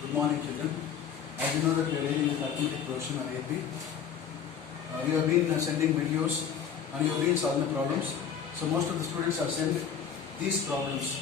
Good morning, children. As you know that we are reading the arithmetic progression on AP. We have been sending videos and you have been solving the problems. So most of the students have sent these problems.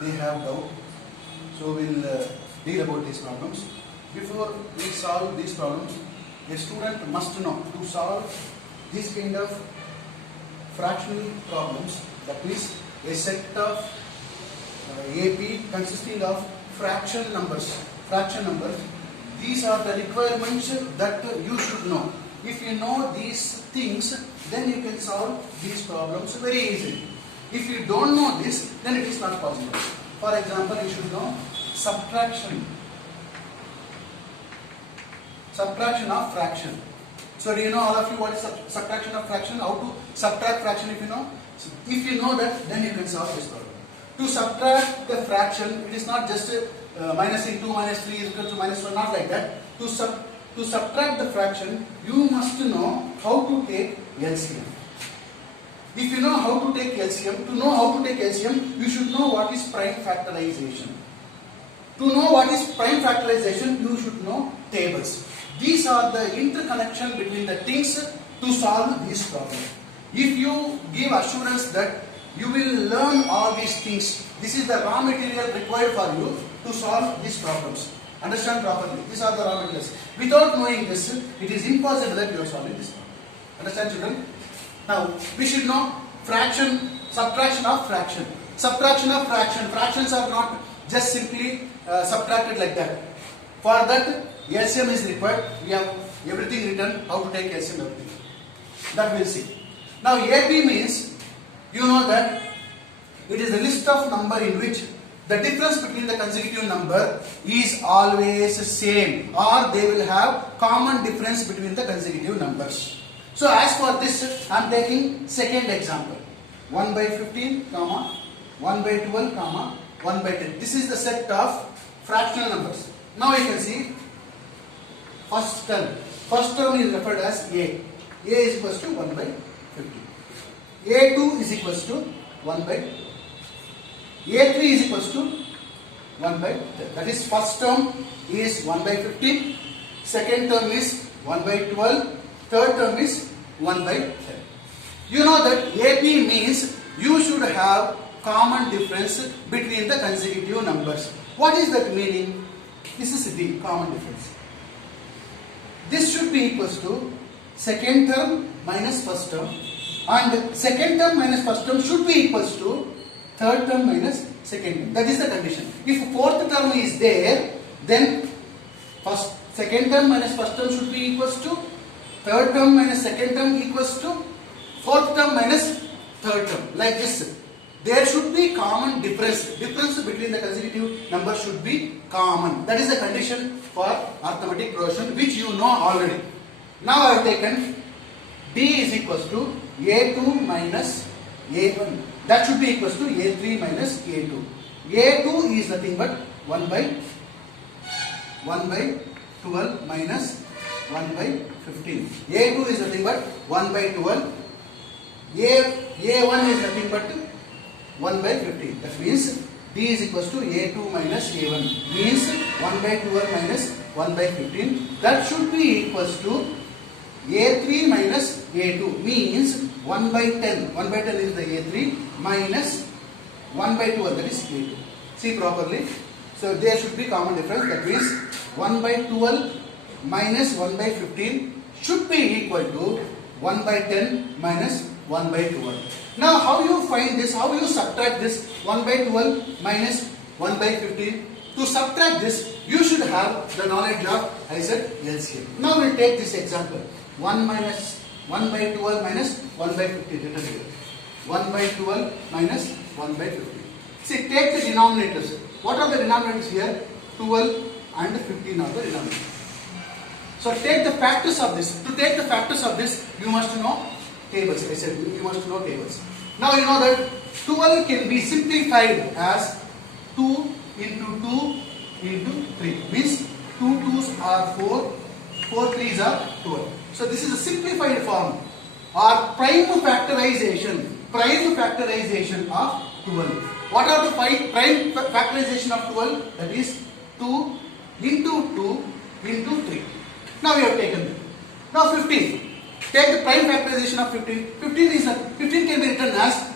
They have doubt. So we'll deal about these problems. Before we solve these problems, a student must know to solve this kind of fractional problems. That means a set of AP consisting of fraction numbers. These are the requirements that you should know. If you know these things, then you can solve these problems very easily. If you don't know this, then it is not possible. For example, you should know subtraction of fraction. So do you know, all of you, what is subtraction of fraction? How to subtract fraction if you know? So if you know that, then you can solve this problem. To subtract the fraction, it is not just minus into minus 3 is equal to minus 1, not like that. To subtract the fraction, you must know how to take LCM. If you know how to take LCM, you should know what is prime factorization. To know what is prime factorization, you should know tables. These are the interconnection between the things to solve this problem. If you give assurance that you will learn all these things, this is the raw material required for you to solve these problems. Understand properly. These are the raw materials. Without knowing this, it is impossible that you are solving this problem. Understand, children? Now, we should know subtraction of fraction. Fractions are not just simply subtracted like that. For that, LCM is required. We have everything written, how to take LCM, everything. That we'll see. Now, AP means, you know that it is a list of number in which the difference between the consecutive number is always same, or they will have common difference between the consecutive numbers. So as for this, I am taking second example. 1 by 15, 1 by 12, 1 by 10. This is the set of fractional numbers. Now you can see first term. First term is referred as A. A is equal to 1 by 15. A2 is equal to 1 by 10. A3 is equal to 1 by 10. That is, first term is 1 by 15. Second term is 1 by 12. Third term is 1 by 10. You know that AP means you should have common difference between the consecutive numbers. What is that meaning? This is the common difference. This should be equal to second term minus first term, and second term minus first term should be equal to third term minus second term. That is the condition. If fourth term is there, then second term minus first term should be equal to third term minus second term equals to fourth term minus third term. Like this. There should be common difference. Difference between the consecutive numbers should be common. That is the condition for arithmetic progression, which you know already. Now I have taken D is equal to A2 minus A1. That should be equal to A3 minus A2. A2 is nothing but 1 by 12 minus 1 by 15. A2 is nothing but 1 by 12. A1 is nothing but 1 by 15. That means D is equal to A2 minus A1. Means 1 by 12 minus 1 by 15. That should be equal to A3 minus A2. Means 1 by 10. 1 by 10 is the A3 minus 1 by 12. That is A2. See properly. So there should be common difference. That means 1 by 12 minus 1 by 15 should be equal to 1 by 10 minus 1 by 12. Now how you find this? How you subtract this 1 by 12 minus 1 by 15? To subtract this, you should have the knowledge of, I said, LCM. Now we will take this example. 1 by 12 minus 1 by 15 written here. 1 by 12 minus 1 by 15. See, take the denominators. What are the denominators here? 12 and 15 are the denominators. So take the factors of this. To take the factors of this, you must know tables. I said you must know tables. Now you know that 12 can be simplified as 2 into 2 into 3. Means 2 2s are 4, 4 3s are 12. So this is a simplified form or prime factorization of 12. What are the prime factorization of 12? That is 2 into 2 into 3. Now we have taken them. Now 15. Take the prime factorization of 15. 15 can be written as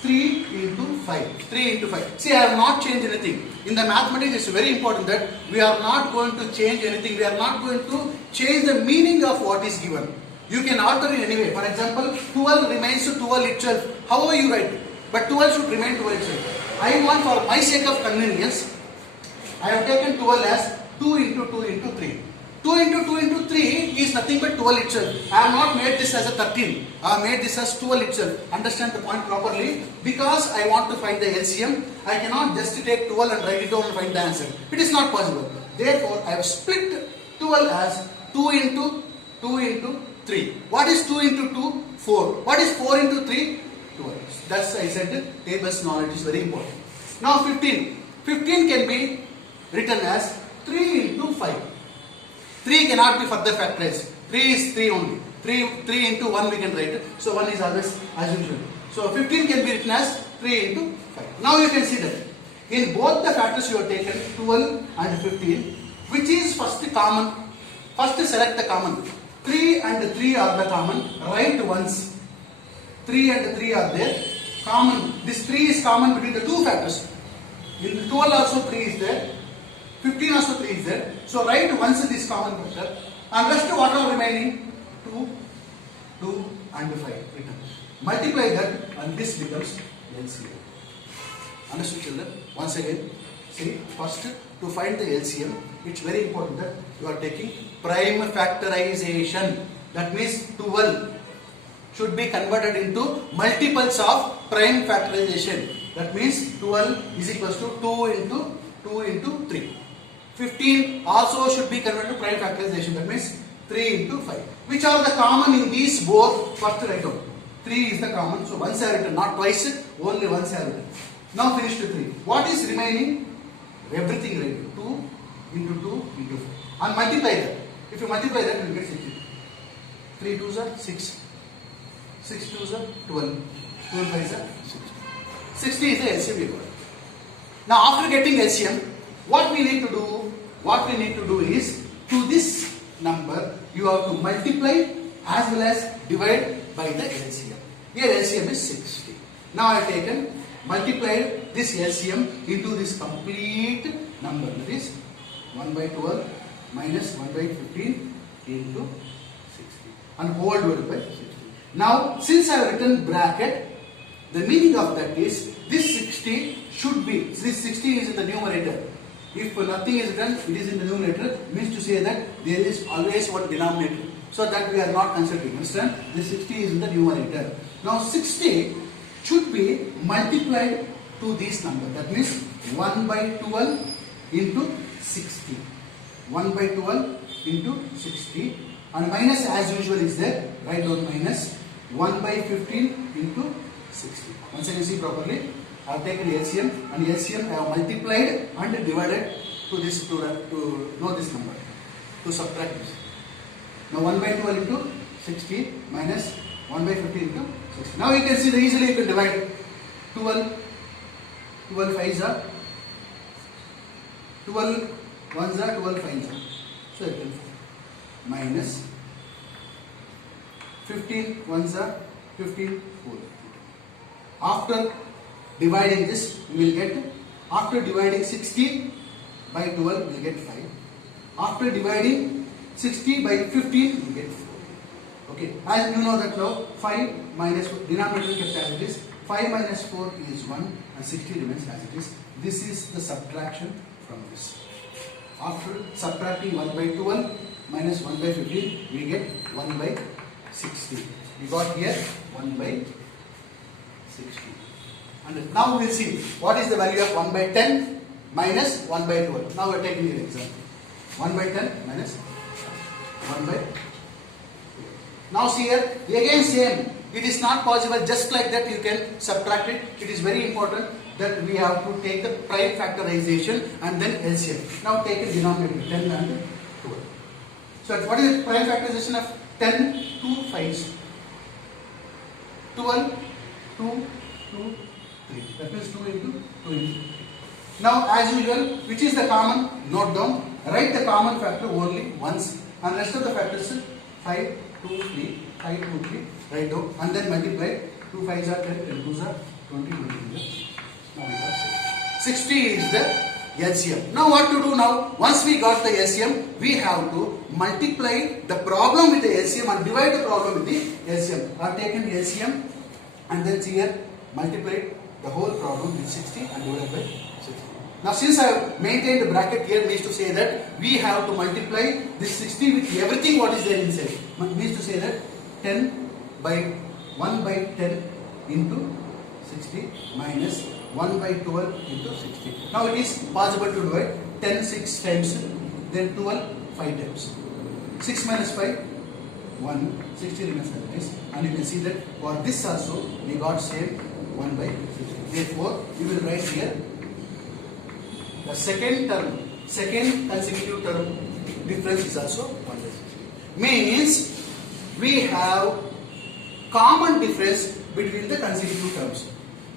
3 into 5. 3 into 5. See, I have not changed anything. In the mathematics, it's very important that we are not going to change anything. We are not going to change the meaning of what is given. You can alter it anyway. For example, 12 remains 12 itself. However you write it. But 12 should remain 12 itself. I want, for my sake of convenience, I have taken 12 as 2 into 2 into 3. 2 into 2 into 3 is nothing but 12 itself. I have not made this as a 13. I have made this as 12 itself. Understand the point properly? Because I want to find the LCM, I cannot just take 12 and write it down and find the answer. It is not possible. Therefore, I have split 12 as 2 into 2 into 3. What is 2 into 2? 4. What is 4 into 3? 12. That's I said tables knowledge is very important. Now 15. 15 can be written as 3 into 5. 3 cannot be further factorized. 3 is 3 only. 3 into 1 we can write it. So 1 is always as usual. So 15 can be written as 3 into 5. Now you can see that in both the factors you have taken 12 and 15, which is first common. First select the common. 3 and 3 are the common. Write once. 3 and 3 are there. Common. This 3 is common between the two factors. In 12 also 3 is there. 15 also 3 is there. So write once this common factor. And rest what are remaining? 2, 2 and 5 written. Multiply that and this becomes LCM. Understood, children? Once again, see, first to find the LCM, it's very important that you are taking prime factorization. That means 12 should be converted into multiples of prime factorization. That means 12 is equals to 2 into 3. 15 also should be converted to prime factorization. That means 3 into 5. Which are the common in these both? First write down. 3 is the common. So once I have written, not twice, only once I have written. Now finish to 3. What is remaining? Everything written. 2 into 2 into 5. And multiply that. If you multiply that, you will get 60. 3 2s are 6. 6 2s are 12. 12 5s are 60. 60 is the LCM we got. Now after getting LCM, what we need to do? What we need to do is, to this number, you have to multiply as well as divide by the LCM. Here LCM is 60. Now I have taken, multiplied this LCM into this complete number. That is 1 by 12 minus 1 by 15 into 60. And whole divided by 60. Now, since I have written bracket, the meaning of that is, this 60 should be, this 60 is in the numerator. If nothing is written, it is in the numerator, means to say that there is always one denominator. So that we are not considering. Understand? This 60 is in the numerator. Now 60 should be multiplied to this number. That means 1 by 12 into 60. 1 by 12 into 60. And minus as usual is there. Write down minus 1 by 15 into 60. Once again see properly. I have taken LCM and LCM I have multiplied and divided to this to know this number, to subtract this. Now 1 by 12 into 60 minus 1 by 15 into 60. Now you can see that easily you can divide 12 5s are 12 1s are 12 5s are. So you can minus 15 1s are 15 4. After dividing this, we will get, after dividing 60 by 12, we will get 5. After dividing 60 by 15, we will get 4. Okay, as you know that now, 5 minus, denominator kept as it is, 5 minus 4 is 1 and 60 remains as it is. This is the subtraction from this. After subtracting 1 by 12 minus 1 by 15, we get 1 by 60. We got here 1 by 60. And now we will see what is the value of 1 by 10 minus 1 by 12. Now we are taking an example. 1 by 10 minus 1 by 12. Now see here, again same. It is not possible just like that you can subtract it. It is very important that we have to take the prime factorization and then LCM. Now take a denominator 10 and 12. So what is the prime factorization of 10? 2 5s. 12, 2, 2, 3. That means 2 into 2 into 3. Now as usual, which is the common? Note down write the common factor only once, and rest of the factors 5, 2, 3, 5, 2, 3, write down, and then multiply. 2 5s are 10, 10 2s are 20, 20 is now we got 60 is the LCM. Now what to do now? Once we got the LCM, we have to multiply the problem with the LCM and divide the problem with the LCM. I have taken the LCM and then here multiplied the whole problem with 60 and divided by 60. Now since I have maintained the bracket here, means to say that we have to multiply this 60 with everything what is there inside. Means to say that 10 by 1 by 10 into 60 minus 1 by 12 into 60. Now it is possible to divide 10 6 times, then 12 5 times. 6 minus 5, 1, 60 remains as it is, and you can see that for this also we got same 1 by 60. Therefore, we will write here the second consecutive term difference is also 1 by 60. Means we have common difference between the consecutive terms.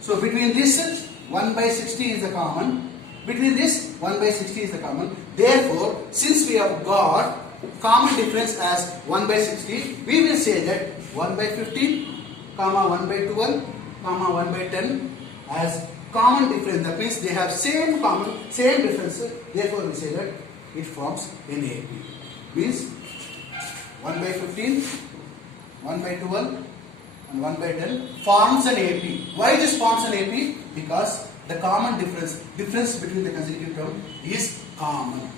So between this 1 by 60 is the common, between this 1 by 60 is the common. Therefore, since we have got common difference as 1 by 60, we will say that 1 by 15, comma 1 by 12, comma 1 by 10 as common difference. That means they have same difference. Therefore, we say that it forms an AP. Means 1 by 15, 1 by 12 and 1 by 10 forms an AP. Why this forms an AP? Because the common difference between the consecutive term is common.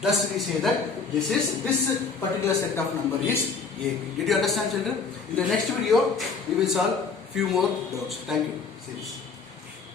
Thus we say that this particular set of number is AP. Did you understand, children? In the next video, we will solve few more doubts. Thank you. See you.